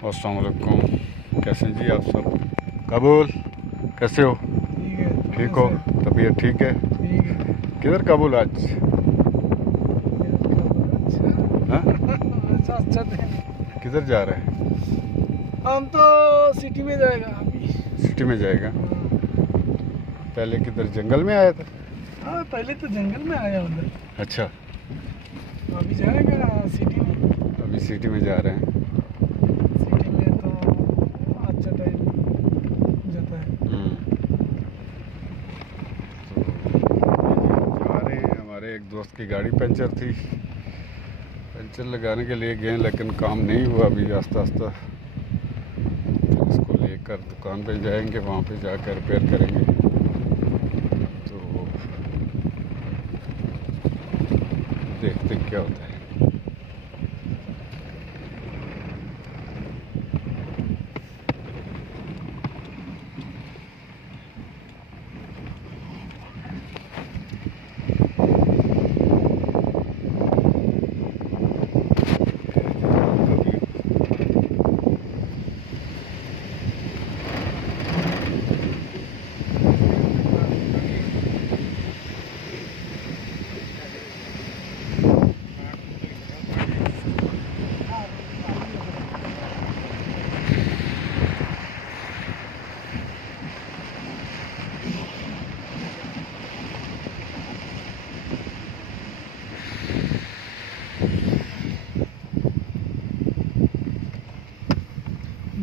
अस्सलाम वालेकुम। कैसे हैं जी आप सब? काबुल कैसे हो? ठीक है। ठीक हो? तबीयत ठीक है? ठीक है। किधर काबुल आज? हाँ? अच्छा थे। किधर जा रहे हैं? हम तो सिटी में जाएगा अभी। सिटी में जाएगा। पहले किधर जंगल में आया था? हाँ, पहले तो जंगल में आया उधर। अच्छा, अभी जाएगा सिटी में। अभी सिटी में जा रहे हैं। सिटी में तो अच्छा टाइम जाता है। तो जा रहे हैं। हमारे एक दोस्त की गाड़ी पंचर थी, पंचर लगाने के लिए गए लेकिन काम नहीं हुआ। अभी आस्ता आस्ता इसको लेकर दुकान पे जाएंगे, वहाँ पे जाकर रिपेयर करेंगे। तो देखते हैं क्या होता है।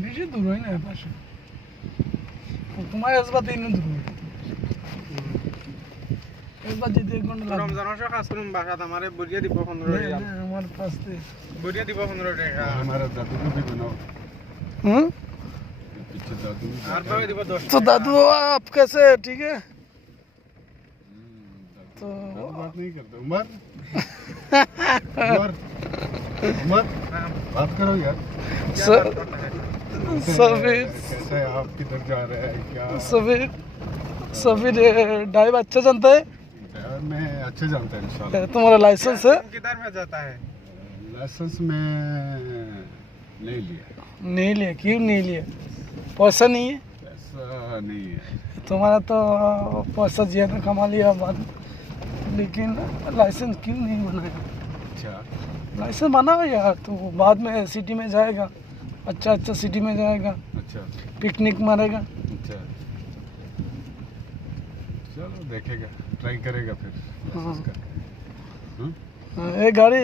বেশি দূর হয় না পাশে। তোমার আসবাতে ইনো দূর হয়। একবার যেতে 1 ঘন্টা লাগবে। রমজান মাসে কাজ করুন বাসাত আমারে বড়িয়া দিব 15 টাকা। আমার পাশ থেকে। বড়িয়া দিব 15 টাকা। हमारा दादू को भी बनाओ। হুম? पीछे दादू भी আর ভাবে দিব 10 तो दादू आप कैसे है? ठीक है। तो दादू बात नहीं करते। उमर उमर उमर बात करो यार। सफीर कैसा है आप? किधर जा रहे हैं? क्या सफीर ड्राइव अच्छा जानता है? ड्राइवर में अच्छे जानते हैं इंशाल्लाह। तुम्हारा लाइसेंस है? किधर में जाता है? लाइसेंस में नहीं लिया। नहीं लिया? क्यों नहीं लिया? पैसा नहीं है? ऐसा नहीं है। तुम्हारा तो पैसा ज्यादा कमा लिया बाद, लेकिन लाइसेंस क्यों नहीं बनाया? अच्छा, लाइसेंस बनाओ यार, तो बाद में सिटी में जाएगा, अच्छा अच्छा सिटी में जाएगा, अच्छा, पिकनिक मारेगा। अच्छा, चलो देखेगा, ट्राई करेगा फिर हाँ। लाइसेंस करके। हम्म? ये गाड़ी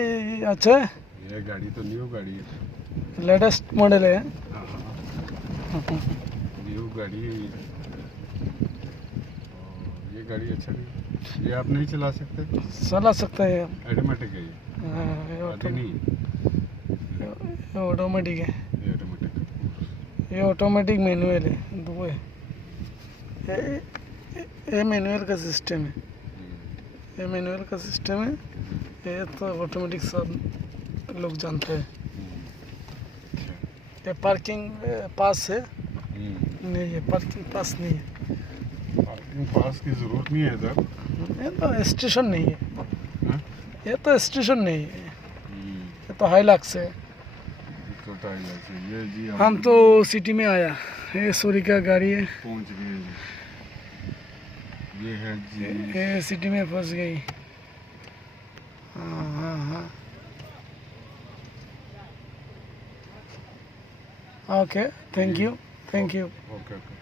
अच्छा है, ये गाड़ी तो न्यू गाड़ी है। लेटेस्ट मॉडल है। हाँ, न्यू गाड़ी। और ये गाड़ी अच्छा नहीं, ये आप नहीं चला सकते। चला सकता है। ऑटोमेटिक है ये, ये आधी नहीं है। ऑटोमेटिक है। ये ऑटोमेटिक। ये ऑटोमेटिक मैनुअल है, दो है। ये मैनुअल का सिस्टम है, ये मैनुअल का सिस्टम है। ये तो ऑटोमेटिक सब लोग जानते हैं। ये पार्किंग पास है? नहीं है, पार्किंग पास नहीं है। पार्किंग पास की जरूरत नहीं है इधर। ये तो स्टेशन नहीं है। हाँ? ये तो स्टेशन नहीं है, ये तो हाईलैक्स है। तो टाइगर से ये जी हम तो सिटी में आया, ये सूर्य का गाड़ी है। पहुंच गए जी। ये है जी। ये सिटी में फंस गई। हाँ हाँ हाँ। Okay, thank you. Okay okay.